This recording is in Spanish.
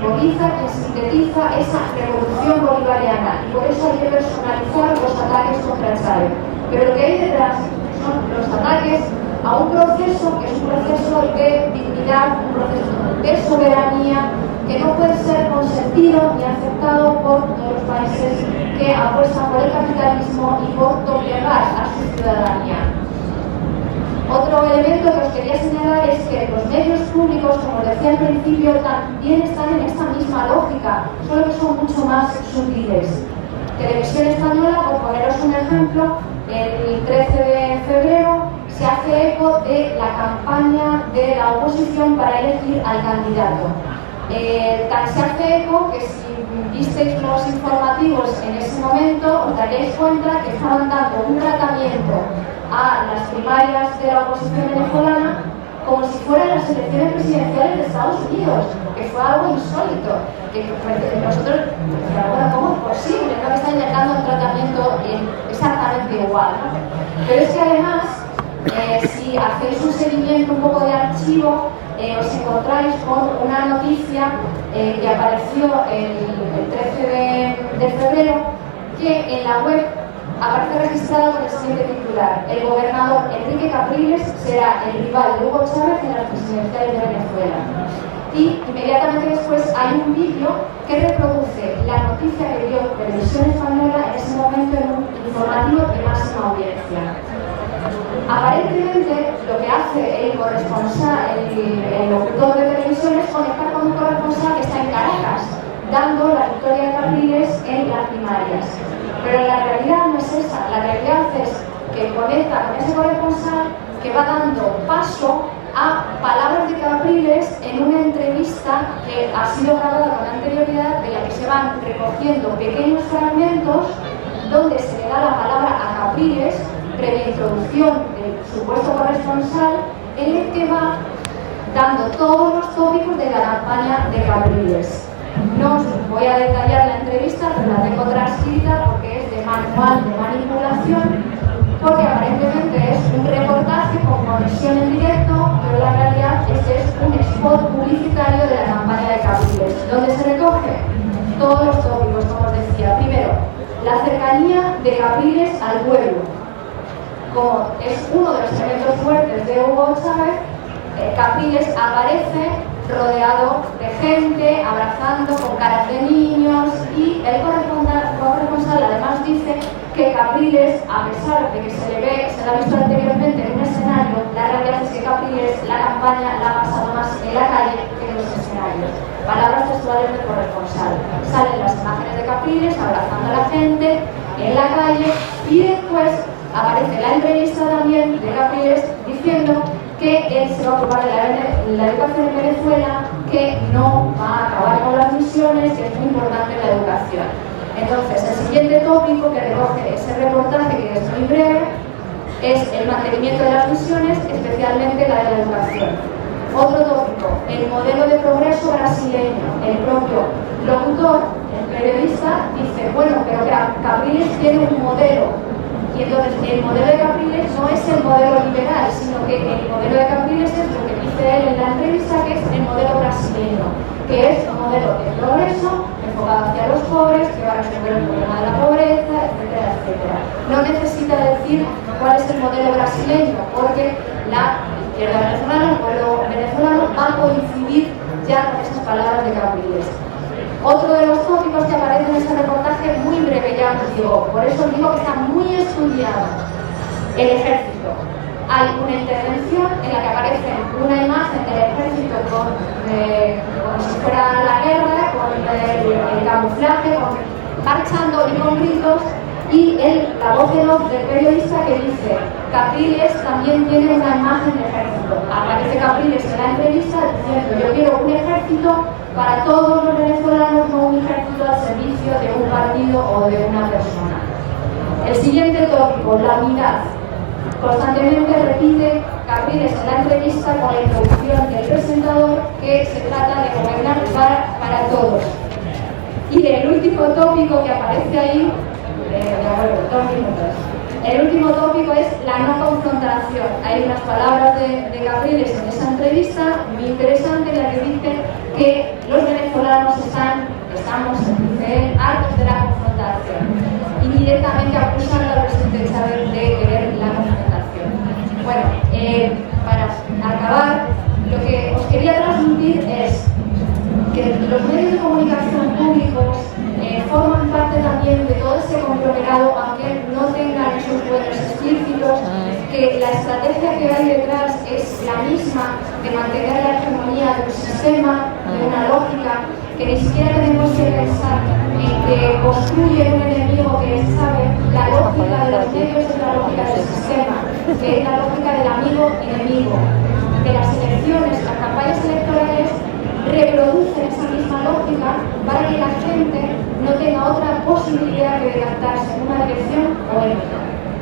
simboliza y sintetiza esa revolución bolivariana, y por eso hay que personalizar los ataques contra Chávez. Pero lo que hay detrás son los ataques a un proceso que es un proceso de dignidad, un proceso de soberanía, que no puede ser consentido ni aceptado por todos los países que apuestan por el capitalismo y por doblegar a su ciudadanía. Otro elemento que os quería señalar es que los medios públicos, como os decía al principio, también están en esta misma lógica, solo que son mucho más sutiles. Televisión Española, por poneros un ejemplo, el 13 de febrero se hace eco de la campaña de la oposición para elegir al candidato. Se hace eco que si visteis los informativos en ese momento os daréis cuenta que estaban dando un tratamiento a las primarias de la oposición venezolana como si fueran las elecciones presidenciales de Estados Unidos, que fue algo insólito. Que nosotros, bueno, ¿cómo es posible? No están dando un tratamiento exactamente igual, ¿no? Pero es que además, si hacéis un seguimiento un poco de archivo, os encontráis con una noticia que apareció el 13 de febrero, que en la web aparece registrado con el siguiente titular: el gobernador Enrique Capriles será el rival de Hugo Chávez en las presidenciales de Venezuela. Y inmediatamente después hay un vídeo que reproduce la noticia que dio Televisión Española en ese momento en un informativo de máxima audiencia. Aparentemente lo que hace el corresponsal, el locutor de televisión, es conectar con un corresponsal que está en Caracas, dando la victoria de Capriles en las primarias. Pero la realidad no es esa, la realidad es que conecta con ese corresponsal que va dando paso a palabras de Capriles en una entrevista que ha sido grabada con anterioridad, de la que se van recogiendo pequeños fragmentos donde se le da la palabra a Capriles, previa introducción del supuesto corresponsal, en el que va dando todos los tópicos de la campaña de Capriles. No os voy a detallar la entrevista, pero la tengo transcrita porque es de manual de manipulación, porque aparentemente es un reportaje con conexión en directo, pero la realidad es que es un spot publicitario de la campaña de Capriles, donde se recoge todos los tópicos, como os decía. Primero, la cercanía de Capriles al pueblo. Como es uno de los elementos fuertes de Hugo Chávez, Capriles aparece rodeado de gente, abrazando, con caras de niños, y el corresponsal además dice que Capriles, a pesar de que se le ha visto anteriormente en un escenario, la realidad es que Capriles la campaña la ha pasado más en la calle que en los escenarios. Palabras textuales del corresponsal. Salen las imágenes de Capriles abrazando a la gente en la calle, y después aparece la entrevista también de Capriles diciendo que él se va a ocupar de la educación en Venezuela, que no va a acabar con las misiones, que es muy importante la educación. Entonces, el siguiente tópico que recoge ese reportaje, que es muy breve, es el mantenimiento de las misiones, especialmente la de la educación. Otro tópico, el modelo de progreso brasileño. El propio locutor, el periodista, dice, bueno, pero que Capriles tiene un modelo. Y entonces el modelo de Capriles no es el modelo liberal, sino que el modelo de Capriles es lo que dice él en la entrevista, que es el modelo brasileño, que es un modelo de progreso enfocado hacia los pobres, que va a resolver el problema de la pobreza, etcétera, etcétera. No necesita decir cuál es el modelo brasileño, porque la izquierda venezolana, el pueblo venezolano, va a coincidir ya con esas palabras de Capriles. Otro de los tópicos que aparece en este reportaje, muy breve ya os digo, por eso os digo que está muy estudiado: el ejército. Hay una intervención en la que aparece una imagen del ejército como si fuera la guerra, con el camuflaje, marchando y con gritos, y la voz en off del periodista que dice: Capriles también tiene una imagen de ejército. Aparece Capriles en la entrevista diciendo: yo quiero un ejército para todos los venezolanos, no un ejército al servicio de un partido o de una persona. El siguiente tópico, la unidad. Constantemente repite Capriles en la entrevista con la introducción del presentador que se trata de gobernar para todos. Y el último tópico que aparece ahí, de acuerdo, 2 minutos. El último tópico es la no confrontación. Hay unas palabras de Capriles en esa entrevista muy interesante en la que dice que los venezolanos quería transmitir es que los medios de comunicación públicos forman parte también de todo ese conglomerado, aunque no tengan esos dueños explícitos, que la estrategia que hay detrás es la misma de mantener la hegemonía de un sistema, de una lógica, que ni siquiera tenemos que pensar en que construye un enemigo que sabe. La lógica de los medios es la lógica del sistema, que es la lógica del amigo-enemigo. Que las elecciones, las campañas electorales reproducen esa misma lógica para que la gente no tenga otra posibilidad que decantarse en una dirección o en otra.